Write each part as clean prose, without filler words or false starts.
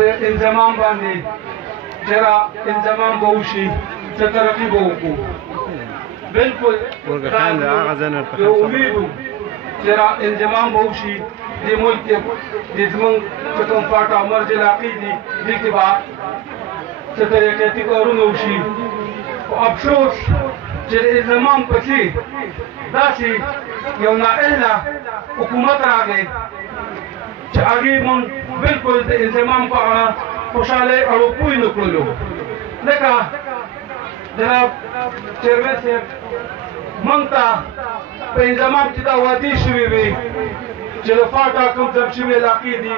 په انضمام باندې چې را انضمام به وشي څه ترقي به وکړو بالکل یو امید و چې را انضمام به وشي دې ملک کې د زمونږ چې کوم پاټ او مرج علاقې دي دې کې به څه ترقیاتي کارونه وشي خو افسوس چې د انضمام پسې داسې یو نااهله حکومت راغی چې هغې مونږ بالکل د انضمام په اړه خوشحالۍ اړو پوه نه کړلو لکه جناب چیرمن صاحب مونږ ته په انضمام کې دا وعدې شوې وې چې د فاټا کوم ځم شوي علاقې دي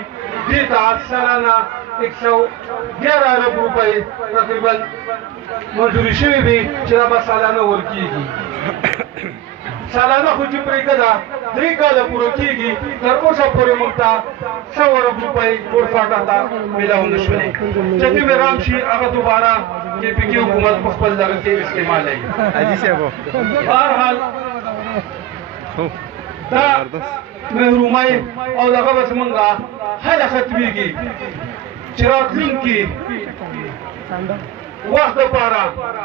دې ته سالانه 111 ارب روپۍ تقریبا منظوري شوې وې چې دا به سالانه ورکېږي سالانه خو چې پرېږده ده 3 کاله پوره کېږي تر اوسه پورې موږ ته 100 ارب روپۍ ټول فاټا ته میلاو نه شولې چې کومې رام شي هغه دوباره کې پي کې حکومت په خپل دغه کې استعمالوي بهرحال دا محرومۍ او دغه به زمونږ هله ختمېږي چې راتلونکي وخت دپاره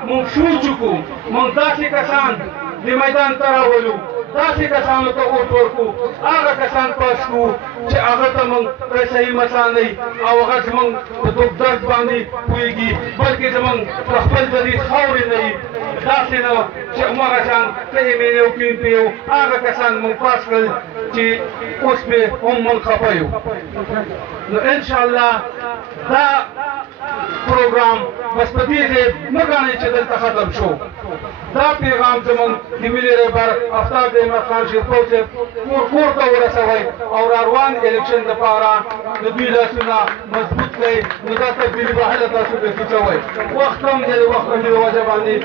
موږ سوچ وکړو موږ داسې کسان د میدان ته راولو داسې کسانو ته اوټ ورکړو هغه کسان پاس کړو چې هغه ته موږ رسایي مسانئ او هغه زموږ په دغ درد باندې پوهېږي بلکې زموږ د خپل جدید خاورې نه وي داسې نه چې هماغه شان که MNA او PNP او هغه کسان موږ پاس کړل چې اوس پرې هم موږ خفه یو نو انشاءالله دا پروګرام بس په دې ځای مه ګڼئ چې دلته ختم شو دا پیغام زموږ د ملي رهبر آفتاب احمد خان شیرپور صاحب کور ته ورسوئ او راروان الیکشن دپاره د دوی لاسونه مضبوط کړئ نو دا تبدیلي به هله تاسو پرې سوچوئ وخت هم دی د وخت د وجه باندې